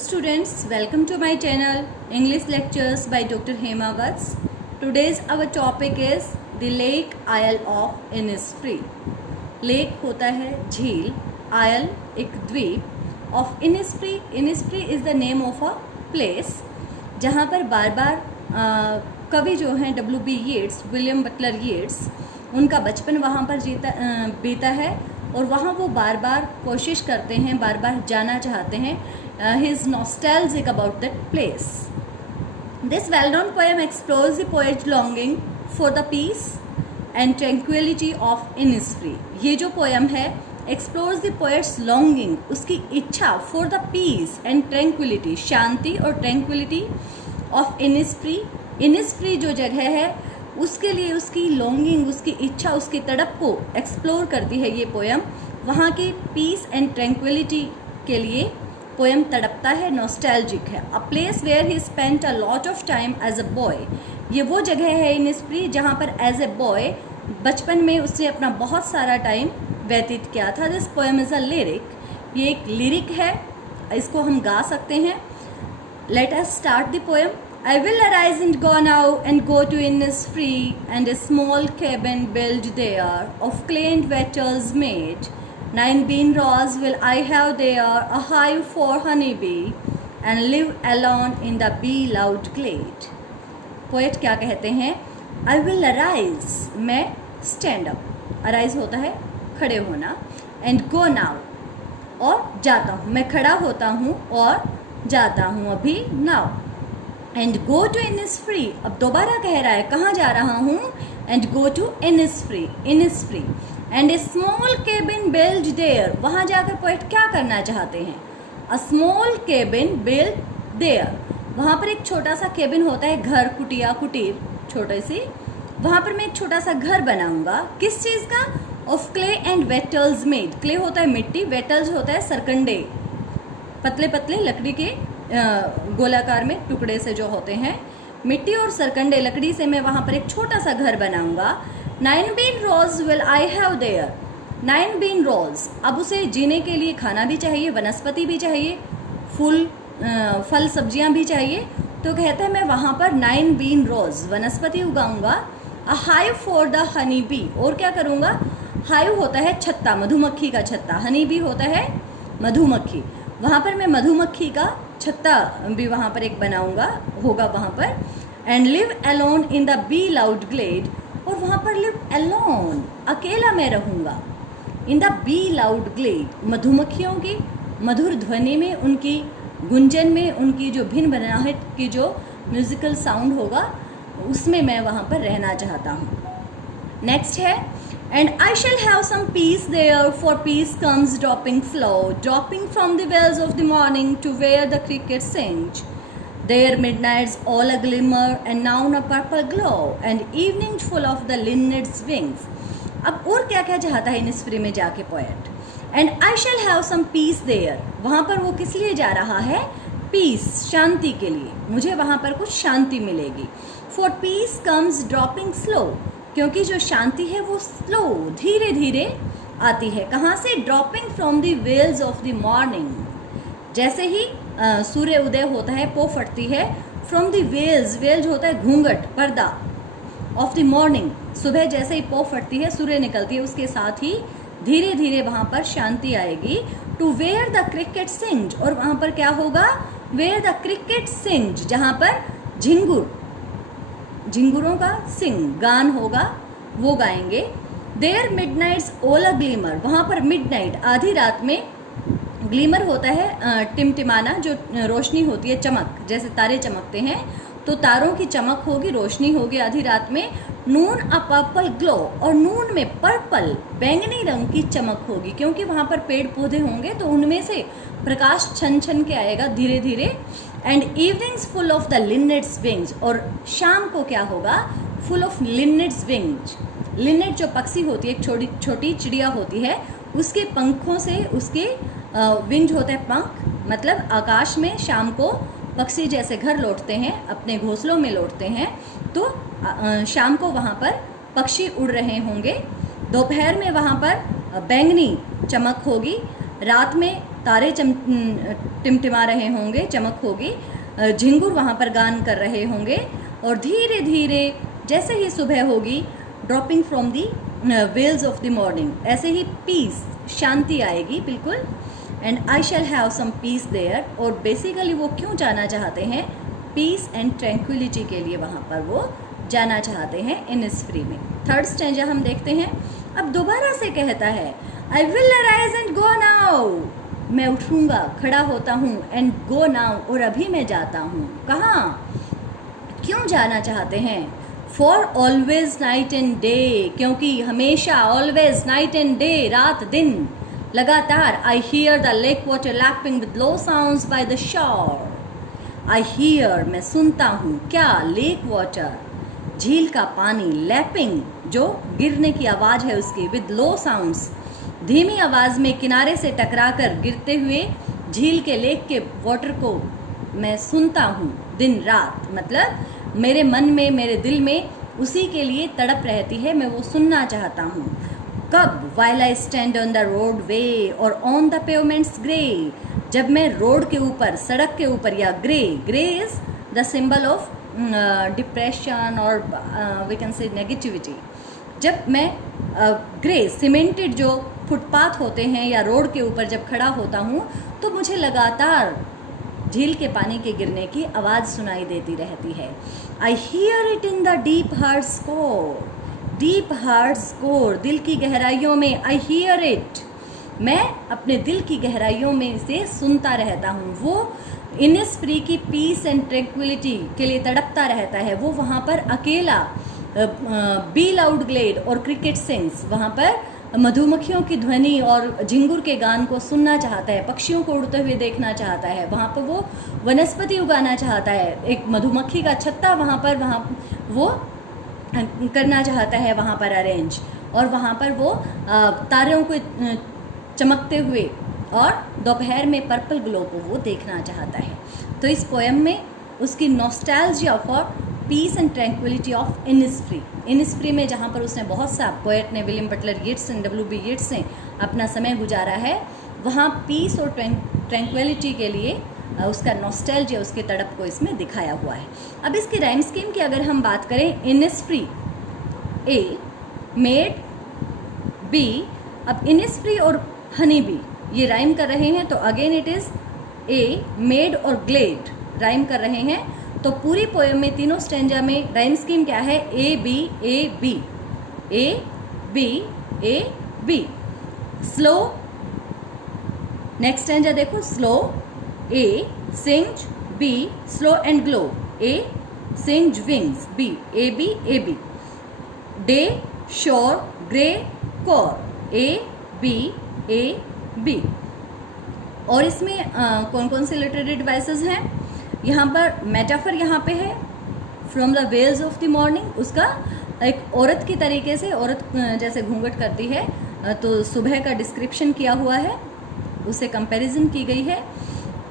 students, welcome to my channel English lectures by Dr. Hema Vats. Today's our topic is the Lake Isle of Innisfree. Lake होता है झील, Isle एक द्वीप of Innisfree. Innisfree is the name of a place जहाँ पर बार बार कवि जो हैं W.B. येट्स, विलियम बटलर येट्स, उनका बचपन वहाँ पर बीता है और वहाँ वो बार बार कोशिश करते हैं, बार बार जाना चाहते हैं. He is nostalgic about that place. This well-known poem explores the poet's longing for the peace and tranquility of Innisfree. ये जो poem है explores the poet's longing, उसकी इच्छा for the peace and tranquility, शांति और tranquility of Innisfree. Innisfree जो जगह है उसके लिए उसकी लॉन्गिंग, उसकी इच्छा, उसकी तड़प को एक्सप्लोर करती है ये पोएम. वहाँ की पीस एंड ट्रैंक्विलिटी के लिए पोएम तड़पता है, नॉस्टैल्जिक है. A place where he spent a lot of time as a boy. ये वो जगह है इनिस्फ्री जहाँ पर एज ए बॉय बचपन में उसने अपना बहुत सारा टाइम व्यतीत किया था. This poem is a lyric. ये एक लिरिक है, इसको हम गा सकते हैं. Let us start the poem. I will arise and go now and go to Innisfree, and a small cabin built there of clay and wattles made. 9 bean rows will I have there, a hive for honeybee, and live alone in the bee-loud glade. Poet क्या कहते हैं? I will arise, मैं stand up. Arise होता है खड़े होना, and go now, और जाता हूँ. मैं खड़ा होता हूँ और जाता हूँ अभी, now. And go to Innisfree. अब दोबारा कह रहा है कहाँ जा रहा हूँ. And go to Innisfree. And a small cabin build there. वहाँ जाकर पोएट क्या करना चाहते हैं? A small cabin build there. वहाँ पर एक छोटा सा केबिन होता है, घर, कुटिया, कुटीर छोटे सी. वहाँ पर मैं एक छोटा सा घर बनाऊंगा. किस चीज़ का? Of clay and wattles made. Clay होता है मिट्टी, वेटल्स होता है सरकंडे, पतले पतले लकड़ी के गोलाकार में टुकड़े से जो होते हैं. मिट्टी और सरकंडे लकड़ी से मैं वहाँ पर एक छोटा सा घर बनाऊंगा. 9 bean rows will I have there. 9 bean rows. अब उसे जीने के लिए खाना भी चाहिए, वनस्पति भी चाहिए, फल सब्जियां भी चाहिए. तो कहते हैं मैं वहाँ पर 9 bean rows वनस्पति उगाऊंगा. अ hive for the honey bee. और क्या करूँगा? hive होता है छत्ता, मधुमक्खी का छत्ता. honey bee होता है मधुमक्खी. वहाँ पर मैं मधुमक्खी का छत्ता भी वहाँ पर एक बनाऊंगा, होगा वहाँ पर. And live alone in the bee loud glade. और वहाँ पर लिव अलोन, अकेला मैं रहूँगा. In the bee loud glade, मधुमक्खियों की मधुर ध्वनि में, उनकी गुंजन में, उनकी जो भिन्न बनाहट की जो म्यूजिकल साउंड होगा उसमें मैं वहाँ पर रहना चाहता हूँ. नेक्स्ट है. And I shall have some peace there, for peace comes dropping slow, dropping from the wells of the morning to where the crickets sing. There midnights all a glimmer, and noon a purple glow, and evening full of the linnet's wings. अब और क्या क्या चाहता है Innisfree में जाके poet? And I shall have some peace there. वहाँ पर वो किस लिए जा रहा है? पीस, शांति के लिए. मुझे वहाँ पर कुछ शांति मिलेगी. For peace comes dropping slow. क्योंकि जो शांति है वो स्लो, धीरे धीरे आती है. कहाँ से? Dropping from the veils of the morning. जैसे ही सूर्य उदय होता है, पो फटती है. फ्रॉम द वेल्स, वेल्स होता है घूंघट, पर्दा, ऑफ द मॉर्निंग. सुबह जैसे ही पो फटती है, सूर्य निकलती है, उसके साथ ही धीरे धीरे वहाँ पर शांति आएगी. टू वेयर द क्रिकेट सिंग. और वहाँ पर क्या होगा? वेयर द क्रिकेट सिंग, जहाँ पर झिंगुरों का सिंग, गान होगा, वो गाएंगे. There midnight's all a glimmer. वहाँ पर मिडनाइट, आधी रात में, ग्लीमर होता है टिमटिमाना, जो रोशनी होती है, चमक, जैसे तारे चमकते हैं, तो तारों की चमक होगी, रोशनी होगी आधी रात में. नून अ पर्पल ग्लो. और नून में पर्पल, बैंगनी रंग की चमक होगी, क्योंकि वहाँ पर पेड़ पौधे होंगे तो उनमें से प्रकाश छन छन के आएगा धीरे धीरे. And evenings full of the linnet's wings. और शाम को क्या होगा? Full of linnet's wings. Linnet जो पक्षी होती है, एक छोटी छोटी चिड़िया होती है, उसके पंखों से, उसके विंग होते हैं पंख, मतलब आकाश में शाम को पक्षी जैसे घर लौटते हैं, अपने घोंसलों में लौटते हैं, तो शाम को वहाँ पर पक्षी उड़ रहे होंगे. दोपहर में वहाँ पर बैंगनी चमक होगी. रात में तारे टिमटिमा रहे होंगे, चमक होगी, झिंगुर वहाँ पर गान कर रहे होंगे, और धीरे धीरे जैसे ही सुबह होगी, dropping from the veils of the morning, ऐसे ही पीस, शांति आएगी बिल्कुल। And I shall have some peace there, और बेसिकली वो क्यों जाना चाहते हैं, पीस एंड ट्रैंक्विलिटी के लिए वहाँ पर वो जाना चाहते हैं इनिसफ्री में। थर्ड स्टैंजा हम देखते हैं। अब दोबारा से कहता है I will arise and go now, मैं उठूंगा, खड़ा होता हूँ, एंड गो नाउ, और अभी मैं जाता हूँ। कहाँ, क्यों जाना चाहते हैं, for always night and day, क्योंकि हमेशा, ऑलवेज नाइट एंड डे, रात दिन लगातार। I hear the lake water lapping with low sounds by the shore, I hear, मैं सुनता हूँ, क्या, लेक वाटर, झील का पानी, लैपिंग, जो गिरने की आवाज़ है उसकी, विद लो साउंड्स, धीमी आवाज़ में किनारे से टकराकर गिरते हुए झील के, लेक के वाटर को मैं सुनता हूँ दिन रात। मतलब मेरे मन में, मेरे दिल में उसी के लिए तड़प रहती है, मैं वो सुनना चाहता हूँ। कब, while I stand on the road वे और ऑन द पेवमेंट्स ग्रे, जब मैं रोड के ऊपर, सड़क के ऊपर, या grey, grey is the symbol of depression और वी कैन से नेगेटिविटी। जब मैं ग्रे, सीमेंटेड जो फुटपाथ होते हैं या रोड के ऊपर जब खड़ा होता हूँ, तो मुझे लगातार झील के पानी के गिरने की आवाज़ सुनाई देती रहती है। I hear it in the deep heart score, deep heart score, दिल की गहराइयों में, आई हियर इट, मैं अपने दिल की गहराइयों में से सुनता रहता हूँ। वो इनिसफ्री की पीस एंड ट्रैंक्विलिटी के लिए तड़पता रहता है। वो वहाँ पर अकेला, बी लाउड ग्लेड और क्रिकेट सिंग्स, वहाँ पर मधुमक्खियों की ध्वनि और झिंगुर के गान को सुनना चाहता है, पक्षियों को उड़ते हुए देखना चाहता है, वहाँ पर वो वनस्पति उगाना चाहता है, एक मधुमक्खी का छत्ता वहाँ वो करना चाहता है वहाँ पर अरेंज, और वहाँ पर वो तारों को चमकते हुए और दोपहर में पर्पल ग्लो को वो देखना चाहता है। तो इस पोएम में उसकी nostalgia for piece and tranquillity of Innisfree, Innisfree में जहाँ पर उसने बहुत सा, पोएट ने, William Butler Yeats and W.B. Yeats ने अपना समय गुजारा है, वहाँ पीस और ट्रैंक्विलिटी के लिए उसका नॉस्टैल्जिया, उसके तड़प को इसमें दिखाया हुआ है। अब इसकी राइम स्कीम की अगर हम बात करें, इनिसफ्री ए, मेड बी, अब इनिसफ्री और हनी बी ये राइम कर रहे हैं, तो again it is a, made और ग्लेड राइम कर रहे हैं। तो पूरी पोएम में, तीनों स्टैंजा में राइम स्कीम क्या है, A B A B, A B A B. Slow, next stanza देखो, slow A, sings B, slow and glow, A, sings wings B, A B A B. Day, shore, grey, core, A B A B. और इसमें कौन कौन से literary devices हैं, यहाँ पर metaphor यहाँ पे है, from the veils of the morning, उसका एक औरत की तरीके से, औरत जैसे घूंघट करती है, तो सुबह का डिस्क्रिप्शन किया हुआ है, उसे कंपैरिजन की गई है।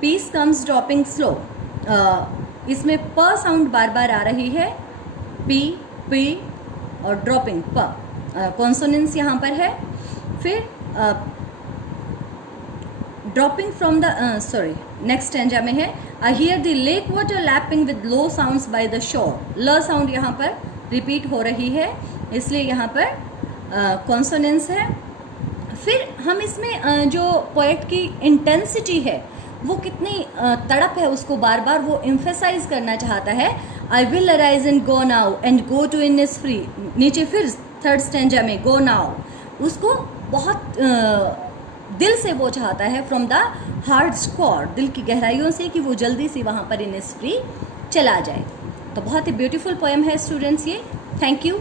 पीस कम्स ड्रॉपिंग स्लो, इसमें प साउंड बार बार आ रही है, पी, पी और ड्रॉपिंग प, कॉन्सोनेंस यहाँ पर है। फिर dropping from the, sorry, next stanza में है, I hear the lake water lapping with low sounds by the shore, ल साउंड यहाँ पर रिपीट हो रही है, इसलिए यहाँ पर कॉन्सोनेंस है। फिर हम इसमें जो पोएट की इंटेंसिटी है, वो कितनी तड़प है, उसको बार बार वो एम्फेसाइज करना चाहता है। I will arise and go now and go to Innisfree, नीचे फिर थर्ड स्टैंजा में गो नाउ, उसको बहुत दिल से वो चाहता है, फ्रॉम द हार्ट स्कोर, दिल की गहराइयों से, कि वो जल्दी से वहाँ पर इनिसफ्री चला जाए। तो बहुत ही ब्यूटीफुल पोएम है स्टूडेंट्स ये। Thank you.